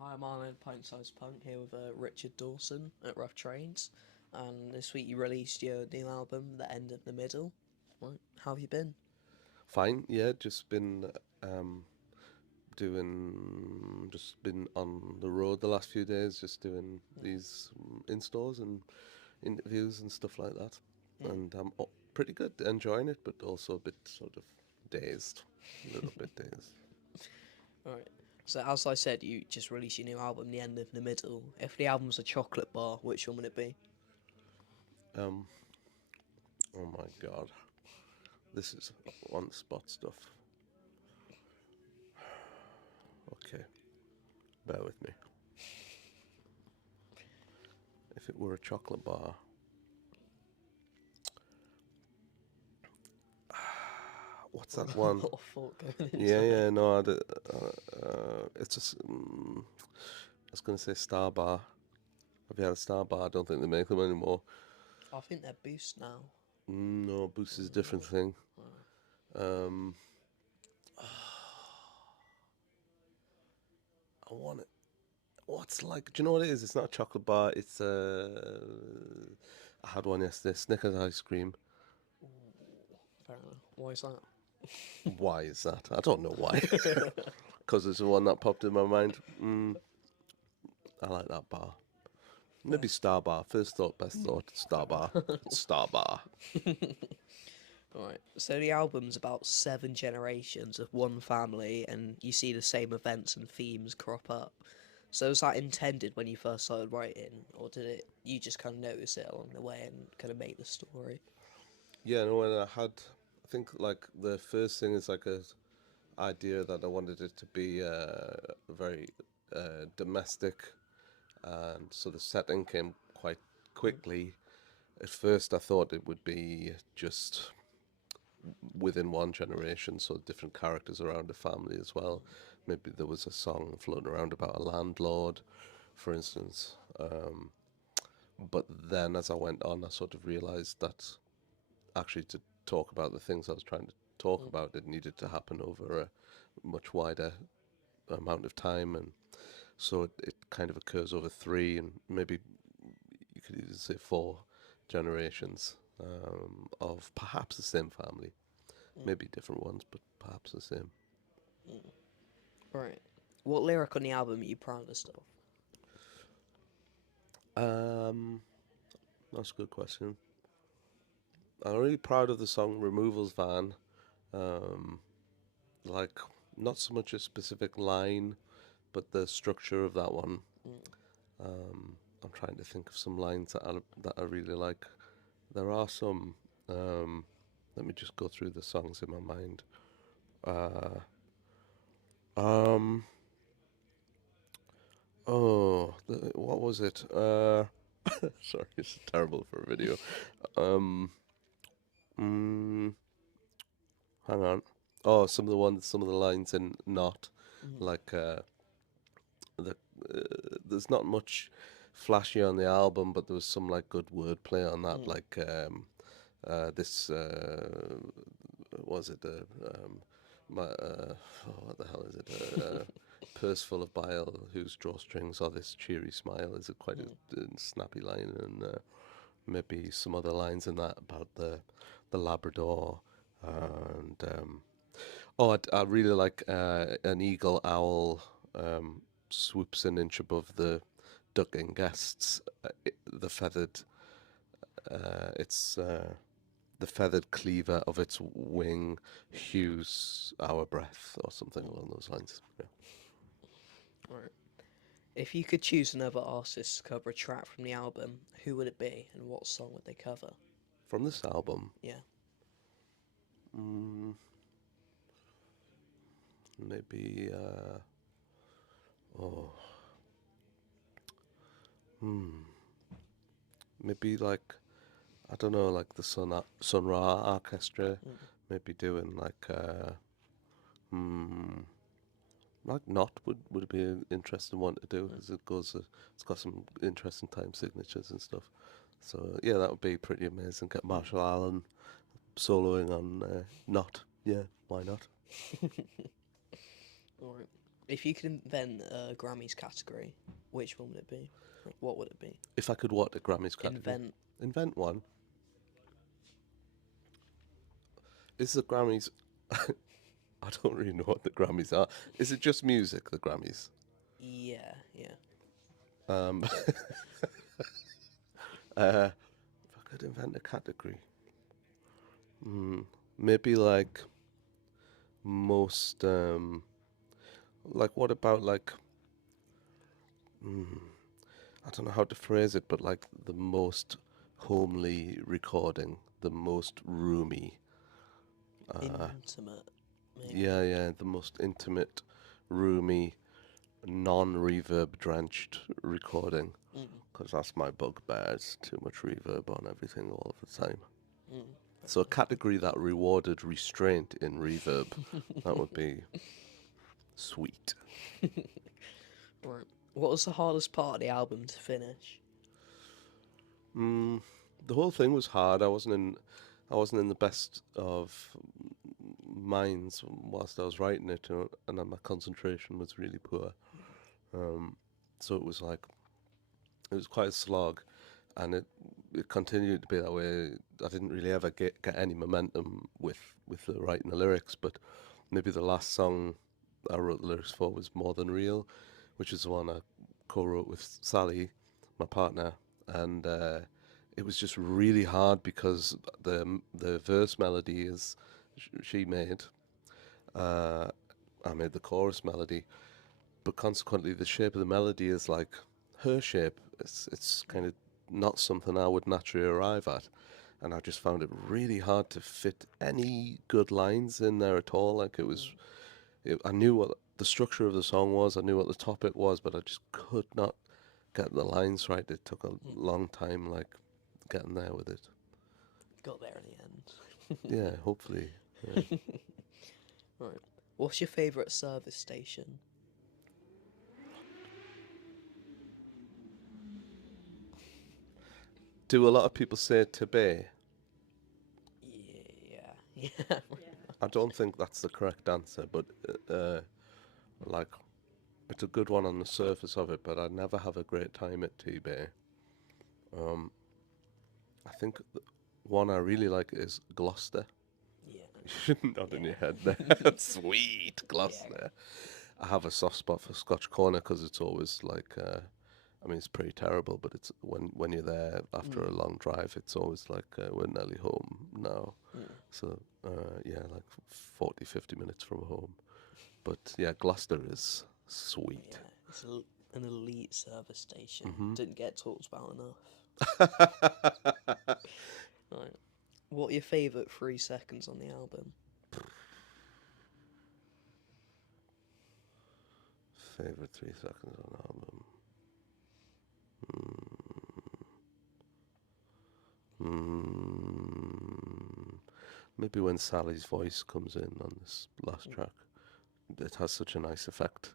Hi, I'm Arnold, pint-sized punk here with Richard Dawson at Rough Trades, and this week you released your new album, The End of the Middle. Right, how have you been? Fine, yeah, um, just been on the road the last few days, just doing these in-stores and interviews and stuff like that. Mm. And I'm pretty good, enjoying it, but also a bit sort of dazed, a little bit dazed. Right. So as I said, you just released your new album, The End of the Middle. If the album's a chocolate bar, which one would it be? Um, oh my God, this is on spot stuff. Okay, bear with me. If it were a chocolate bar, what's that A one? lot of thought going Yeah, into it. yeah, no, it's just. I was going to say Starbar. Have you had a Starbar? I don't think they make them anymore. I think they're Boost now. No, Boost is a different thing. Um, I want it. What's like? Do you know what it is? It's not a chocolate bar. It's I had one yesterday. Snickers ice cream. Fair enough. Why is that? Why is that? I don't know why. Because it's the one that popped in my mind. I like that bar. Maybe Fair. Starbar. First thought, best thought. Starbar. Starbar. Alright, so the album's about 7 generations of one family, and you see the same events and themes crop up. So was that intended when you first started writing, or did it you just kind of notice it along the way and kind of make the story? Yeah, no, when I think like the first thing is like a idea that I wanted it to be very domestic, and so the setting came quite quickly. At first, I thought it would be just within one generation, so different characters around the family as well. Maybe there was a song floating around about a landlord, for instance. But then, as I went on, I sort of realized that actually to talk about the things I was trying to talk Mm, about, it needed to happen over a much wider amount of time, and so it kind of occurs over three and maybe you could even say four generations of perhaps the same family, mm, maybe different ones, but perhaps the same. mm. Right. What lyric on the album are you proudest of? Um, that's a good question. I'm really proud of the song "Removals Van." Um, like not so much a specific line, but the structure of that one. Mm, I'm trying to think of some lines that I really like. There are some. Um, Let me just go through the songs in my mind. Uh, um, what was it? Sorry, it's terrible for a video. Um, mm, Hang on. Oh, some of the lines in "Not," mm, like the there's not much flashy on the album, but there was some like good wordplay on that, mm, like this what was it my oh, what the hell is it purse full of bile whose drawstrings are this cheery smile is a quite mm, a snappy line, and maybe some other lines in that about the Labrador, and oh, I really like an eagle owl swoops an inch above the ducking guests. The feathered, it's the feathered cleaver of its wing hews our breath, or something mm. along those lines. Yeah. Right. If you could choose another artist to cover a track from the album, who would it be, and what song would they cover? From this album, Yeah. mm, maybe oh, hmm, maybe like I don't know, like the Sun Ra Orchestra, Mm, maybe doing like hmm. Like not would be an interesting one to do mm. because it's got some interesting time signatures and stuff. So yeah, that would be pretty amazing. Get Marshall Allen soloing on not. Yeah, why not? Alright. If you could invent a Grammys category, which one would it be? Like, what would it be? If I could what a Grammys category? Invent one. Is the Grammys? I don't really know what the Grammys are. Is it just music? The Grammys. Yeah. Um, if I could invent a category, maybe like most. Like what about like? I don't know how to phrase it, but like the most homely recording, the most roomy. Intimate. Maybe. Yeah, the most intimate, roomy, non-reverb drenched recording. Because that's my bugbear. It's too much reverb on everything all of the time. So a category that rewarded restraint in reverb, that would be sweet. Right. What was the hardest part of the album to finish? The whole thing was hard. I wasn't in the best of minds whilst I was writing it, and my concentration was really poor. So it was quite a slog, and it continued to be that way. I didn't really ever get any momentum with the writing the lyrics, but maybe the last song I wrote the lyrics for was More Than Real, which is the one I co-wrote with Sally, my partner, and it was just really hard because the verse melody is she made. I made the chorus melody, but consequently the shape of the melody is like her shape. It's kind of not something I would naturally arrive at, and I just found it really hard to fit any good lines in there at all. Like I knew what the structure of the song was, I knew what the topic was, but I just could not get the lines right. It took a long time, like getting there with it. Got there in the end. Yeah, hopefully. Yeah. Right. What's your favourite service station? Do a lot of people say Tibet? Yeah. I don't think that's the correct answer, but like it's a good one on the surface of it, but I never have a great time at Tibet. I think one I really like is Gloucester. Yeah. You shouldn't nod in your head there. Sweet Gloucester. I have a soft spot for Scotch Corner because it's always like, I mean, it's pretty terrible, but it's when you're there after a long drive, it's always like we're nearly home now. So yeah, like 40, 50 minutes from home. But yeah, Gloucester is sweet. Yeah, it's an elite service station. Didn't get talked about enough. Right. What are your favourite 3 seconds on the album? Favorite 3 seconds on the album. Maybe when Sally's voice comes in on this last track. It has such a nice effect.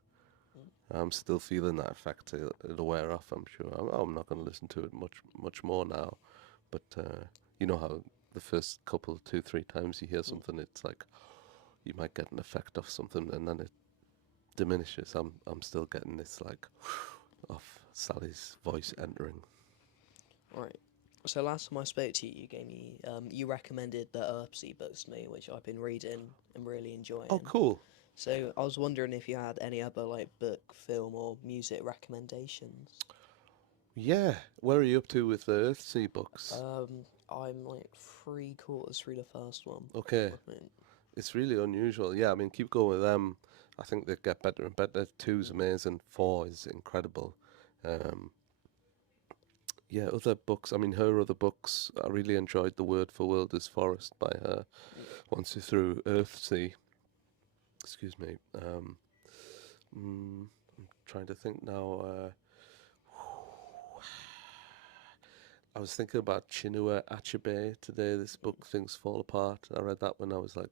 I'm still feeling that effect. It'll wear off, I'm sure. I'm not going to listen to it much more now. But you know how the first couple, 2, 3 times you hear something, it's like you might get an effect off something, and then it diminishes. I'm still getting this like of Sally's voice entering. Right. So last time I spoke to you, you gave me, you recommended the Earthsea books to me, which I've been reading and really enjoying. Oh, cool. So I was wondering if you had any other like book, film, or music recommendations. Yeah. Where are you up to with the Earthsea books? I'm like 3/4 through the first one. Okay. I mean, It's really unusual. Yeah, I mean, keep going with them. I think they get better and better. 2's amazing. 4 is incredible. Yeah, other books. I mean, her other books. I really enjoyed The Word for Wilders Forest by her. Once you're through Earthsea. Excuse me. I'm trying to think now. I was thinking about Chinua Achebe today. This book, Things Fall Apart. I read that when I was like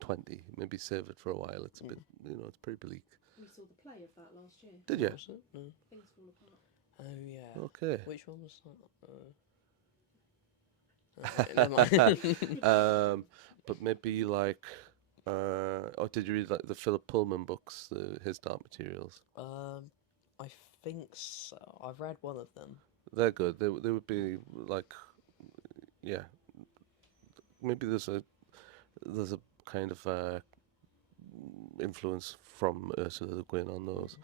20. Maybe save it for a while. It's a bit, it's pretty bleak. We saw the play of that last year. Did you? was it? No. Things Fall Apart. Oh yeah. Okay. Which one was that? Never mind. But maybe like Or did you read like the Philip Pullman books, his Dark Materials? I think so. I've read one of them. They're good. They would be like, yeah. Maybe there's a kind of influence from Ursula Le Guin on those.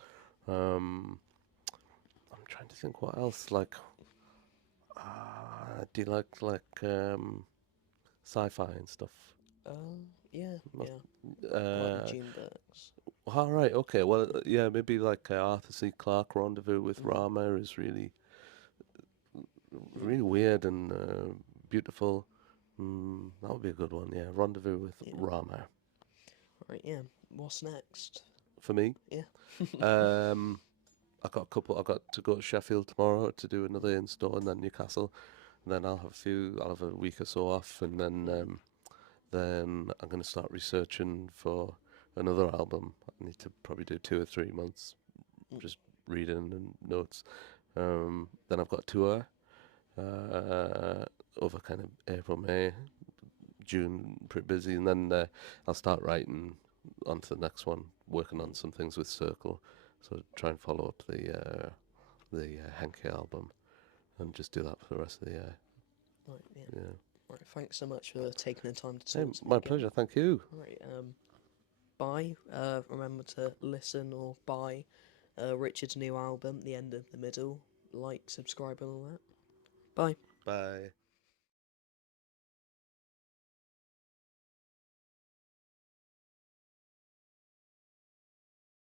I'm trying to think what else. Like, do you like sci-fi and stuff? Yeah, Must- yeah. I like the Uh, June books. all right, okay. Well, yeah, maybe like Arthur C. Clarke Rendezvous with Mm. Rama is really weird and beautiful. That would be a good one. Yeah, Rendezvous with Yeah. Rama Right, yeah. What's next? for me. Yeah. I got a couple. I got to go to Sheffield tomorrow to do another in store, and then Newcastle. And then I'll have a week or so off, and then I'm going to start researching for another album. I need to probably do 2 or 3 months, just reading and notes. Then I've got a tour over kind of April, May, June, pretty busy, and then I'll start writing onto the next one, working on some things with Circle. So try and follow up the Henke album, and just do that for the rest of the year. Right, yeah. Yeah. Right, thanks so much for taking the time to Hey, talk to me my again. pleasure. Thank you. Right, bye. Remember to listen or buy Richard's new album, The End of the Middle. Like, subscribe, and all that. Bye. Bye.